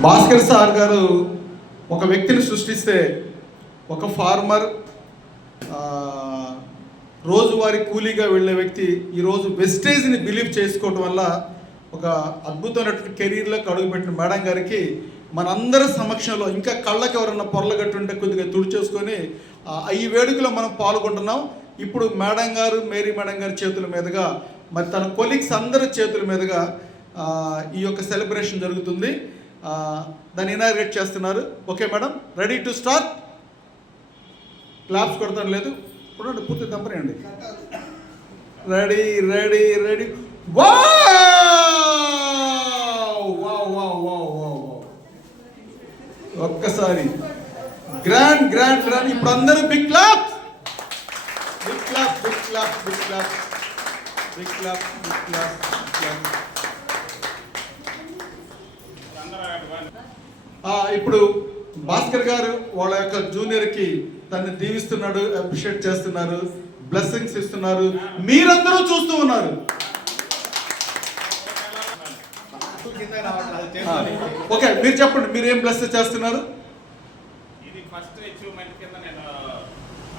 Bhaskar sir గారు ఒక వ్యక్తిని సృష్టిస్తే ఒక ఫార్మర్ రోజువారీ కూలీగా వెళ్ళే వ్యక్తి ఈరోజు వెస్టేజ్ని బిలీవ్ చేసుకోవటం వల్ల ఒక అద్భుతమైనటువంటి కెరీర్లోకి అడుగుపెట్టిన మేడం గారికి మనందరి సమక్షంలో ఇంకా కళ్ళకి ఎవరన్నా పొరలగట్టుంటే కొద్దిగా తుడిచేసుకొని ఈ వేడుకలో మనం పాల్గొంటున్నాం. ఇప్పుడు మేడం గారు, మేరీ మేడం గారి చేతుల మీదుగా మరి తన కొలీగ్స్ అందరి చేతుల మీదుగా ఈ యొక్క సెలబ్రేషన్ జరుగుతుంది. దాన్ని ఇనాగ్రేట్ చేస్తున్నారు. Okay madam, ready to start. Claps కొడతాను లేదు, ఇప్పుడు పూర్తి దంపరేయండి. Ready ready ready. ఒక్కసారి గ్రాండ్ గ్రాండ్ గ్రాండ్. ఇప్పుడు అందరూ big clap, big clap, big clap, big clap, big clap, big clap. ఇప్పుడు భాస్కర్ గారు వాళ్ళ యొక్క జూనియర్కి తను దీవిస్తున్నాడు, అప్రిషియేట్ చేస్తున్నారు, బ్లెస్సింగ్స్ ఇస్తున్నారు. మీరందరూ చూస్తూ ఉన్నారు. ఓకే, మీరు చెప్పండి, మీరు ఏం బ్లెస్ చేస్తున్నారు? ఇది ఫస్ట్ అచీవ్మెంట్ కింద నేను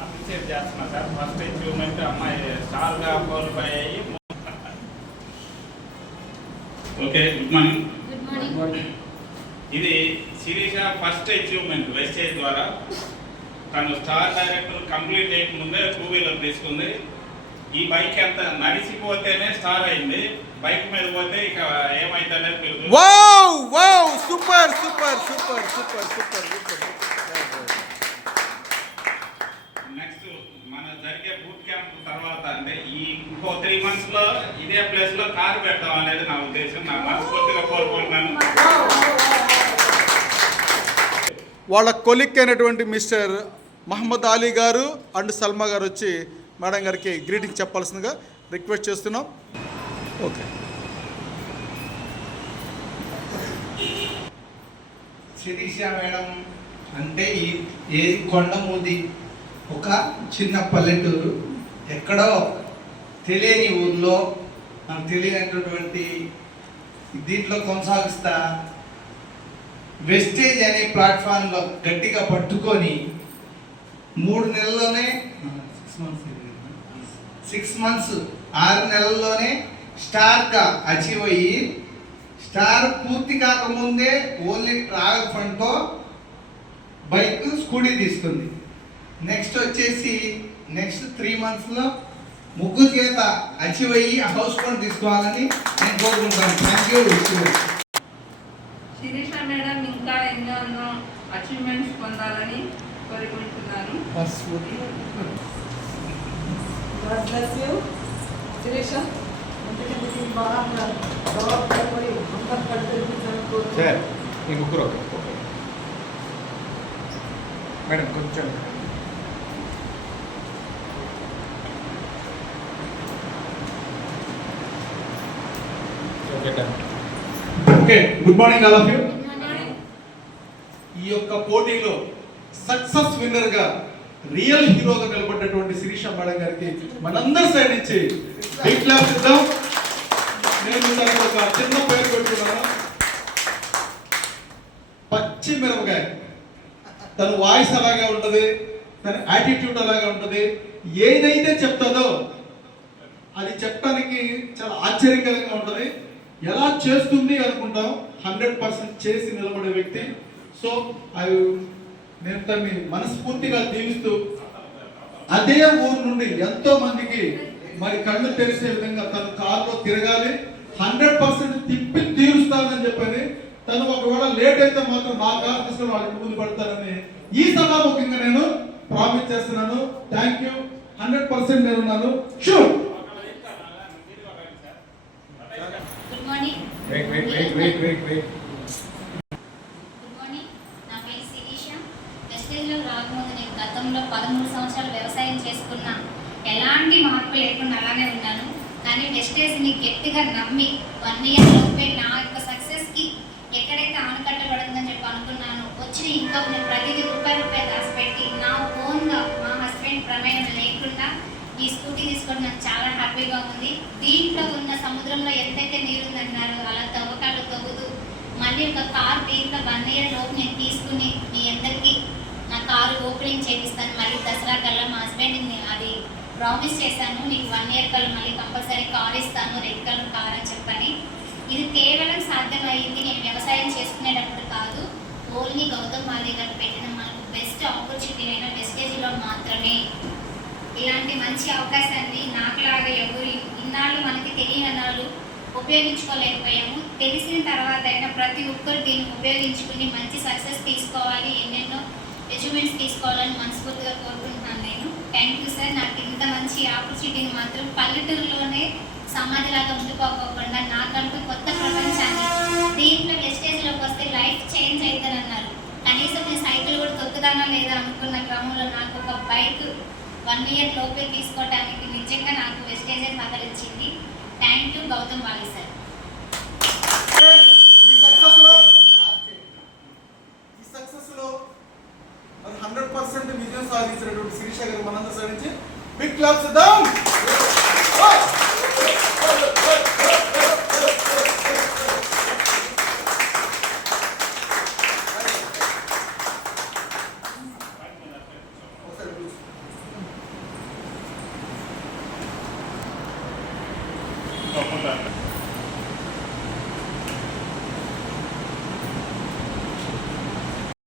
అప్రిషియేట్ చేస్తున్నా సార్. ఫస్ట్ అచీవ్మెంట్ అమ్మాయి స్టార్ గా క్వాలిఫై అయ్యి. Okay, good morning. Good morning. ఇది శిరీష ఫస్ట్ అచీవ్మెంట్ వెస్టేజ్ ద్వారా. తను స్టార్ డైరెక్టర్ కంప్లీట్ చేయకముందే 2 వీలర్ తీసుకుంది. ఈ బైక్ ఎంత నడిచిపోతేనే స్టార్ అయింది, బైక్ మీద పోతే ఇక ఏమైందనేది తెలుసు. Wow wow, super super super super super super. Next మన జరిగే బూట్ క్యాంప్ తర్వాత అంటే ఈ ఇంకో 3 months లో ఇదే ప్లేస్ లో కారు పెడతాం అనేది నా ఉద్దేశం. నా మనస్ఫూర్తిగా కోరుకుంటున్నాను. వాళ్ళ కొలిక్ అయినటువంటి మిస్టర్ మహమ్మద్ అలీ గారు అండ్ సల్మా గారు వచ్చి మేడం గారికి గ్రీటింగ్ చెప్పాల్సిందిగా రిక్వెస్ట్ చేస్తున్నాం. ఓకే. శిరీష మేడం అంటే ఏది కొండమూది, ఒక చిన్న పల్లెటూరు, ఎక్కడో తెలియని ఊర్లో మనకు తెలియనటువంటి దీంట్లో కొనసాగిస్తా వెస్టేజ్ అనే ప్లాట్ఫామ్లో గట్టిగా పట్టుకొని 3 నెలల్లోనే 6 months 6 నెలల్లోనే స్టార్గా అచీవ్ అయ్యి, స్టార్ పూర్తి కాకముందే ఓన్లీ ట్రావెల్ ఫండ్తో బైక్, స్కూటీ తీసుకుంది. నెక్స్ట్ వచ్చేసి నెక్స్ట్ 3 monthsలో ముగ్గురు చేత అచీవ్ అయ్యి హౌస్ ఫండ్ తీసుకోవాలని నేను కోరుకుంటాను. Thank you. శిరీష మేడం ఇంకా ఎన్నో అచీవ్మెంట్స్ పొందాలని కోరుకుంటున్నాను. ఇంకొకరు మేడం కొంచెం. Okay, good morning all of you. ఈ యొక్క పోటీలో సక్సెస్ విన్నర్ గా రియల్ హీరోగా నిలబడ్డటువంటి శిరీష మేడం గారికి మనందరి సైడ్ నుంచి బిగ్ క్లాప్ ఇద్దాం. నేను తనకు ఒక చిన్న పేరు పెట్టుకున్నాను, పచ్చి మిరపకాయ. తన వాయిస్ అలాగే ఉంటుంది, తన యాటిట్యూడ్ అలాగే ఉంటుంది. ఏదైతే చెప్తుందో అది చెప్పడానికి చాలా ఆశ్చర్యకరంగా ఉంటుంది. ఎలా చేస్తుంది అనుకుంటాం, 100% చేసి నిలబడే వ్యక్తి. సో నేను తనని మనస్ఫూర్తిగా దీవిస్తూ అదే ఊరు నుండి ఎంతో మందికి మరి కళ్ళు తెరిసే విధంగా తను కారులో తిరగాలి, 100% తిప్పి తీరుస్తానని చెప్పని. తను ఒకవేళ లేట్ అయితే మాత్రం నా కారు తీసుకుని వాళ్ళకి ముందు పడతానని ఈ సభాముఖంగా నేను ప్రామిస్ చేస్తున్నాను. Thank you. 100% నేనున్నాను. షూర్. Good morning. వెయిట్. నా పేరు శిరీష. వెస్టేజ్లో రాకముందు నేను గతంలో 13 సంవత్సరాలు వ్యవసాయం చేసుకున్నా. ఎలాంటి మార్పు లేకుండా అలానే ఉన్నాను. కానీ వెస్టేజ్ని గట్టిగా నమ్మి 1 year లోపే నా యొక్క సక్సెస్కి ఎక్కడైతే ఆనకట్టబడుతుందని చెప్పి అనుకున్నాను, వచ్చిన ఇన్కమ్ నేను ప్రతిదీ రూపాయి దాచిపెట్టి నా ఓన్గా మా హస్బెండ్ ప్రమేయం లేకుండా ఈ స్కూటీ తీసుకోవడం నాకు చాలా హ్యాపీగా ఉంది. దీంట్లో ఉన్న సముద్రంలో ఎంతైతే నీరు ఉందన్నారో అలా తవ్వకాలు తవ్వుతూ మళ్ళీ ఒక కార్ దీంట్లో 1 ఇయర్ లోపు నేను తీసుకుని మీ అందరికీ నా కారు ఓపెనింగ్ చేపిస్తాను. మళ్ళీ దసరా కల్లా మా హస్బెండ్ని అది ప్రామిస్ చేశాను, నీకు 1 ఇయర్ కల్లా మళ్ళీ కంపల్సరీ కార్ ఇస్తాను, రెడ్ కలర్ కార్ అని చెప్పని. ఇది కేవలం సాధ్యమైంది నేను వ్యవసాయం చేసుకునేటప్పుడు కాదు, ఓన్లీ గౌతమ్ మాలి గారు పెట్టిన మనకు బెస్ట్ ఆపర్చునిటీ అయిన వెస్టేజ్లో మాత్రమే. ఇలాంటి మంచి అవకాశాన్ని నాకులాగా ఎవరు ఇన్నాళ్ళు మనకి తెలియని ఉపయోగించుకోలేకపోయాము. తెలిసిన తర్వాత అయినా ప్రతి ఒక్కరు దీన్ని ఉపయోగించుకుని మంచి సక్సెస్ తీసుకోవాలి, ఎన్నెన్నో అచీవ్మెంట్స్ తీసుకోవాలని మనస్ఫూర్తిగా కోరుకుంటున్నాను నేను. Thank you sir. నాకు ఇంత మంచి ఆపర్చునిటీని మాత్రం పల్లెటూరులోనే సమాధిలాగా ఉండిపోకుండా నాకంటూ కొత్త ప్రపంచాన్ని దీంట్లో వెస్టేజ్లోకి వస్తే లైఫ్ చేంజ్ అవుతుందని అన్నారు. కనీసం నేను సైకిల్ కూడా తొక్కుదానా లేదా అనుకున్న క్రమంలో నాకు ఒక బైక్ 1 ఇయర్ లోపే తీసుకోవడానికి నిజంగా నాకు వెస్టేజే సహకరించింది. థ్యాంక్ యూ గౌతమ్ వాలి సార్. ఈ సక్సెస్ లో మరి 100% విజయం సాధించినటువంటి శిరీష గారు మనందరూ సాధించి బిగ్ క్లాప్స్ ఇద్దాం. తప్పకుండా